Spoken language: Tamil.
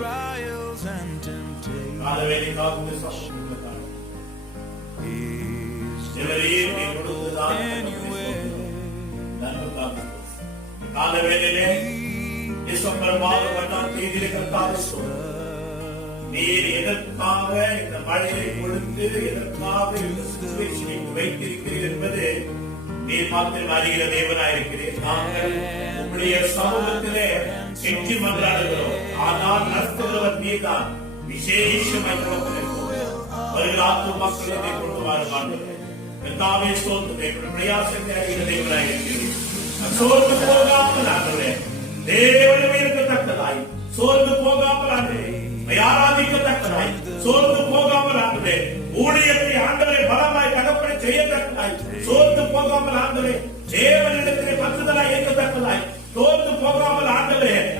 trials and temptations. நீர் எதற்காக இந்த மழையை கொடுத்து எதற்காக இந்த சிச்சுவேஷனை வைத்திருக்கிறீர் என்பது நீர் மாத்திரம் அறிகிற தேவனாயிருக்கிறீர். நாங்கள் உங்களுடைய சமூகத்திலே கெஞ்சி மன்றாடுகிறோம். ஆனால் நடத்துகிறவர் நீர்தான். விசேஷமாக வருகிற ஆத்ம மக்கள் இதை கொண்டு வர மாட்டோம். எல்லாமே சோர்ந்து பிரயாசத்தை அறிகிற தேவனாயிருக்கிறீர். சோர்ந்து போகாமல் ஆண்டவரே, தேவனுமே இருக்கத்தக்கதாய் சோர்ந்து போகாமல் ஆண்டவரே ஆராதிக்கத்தக்கதாய் சோர்ந்து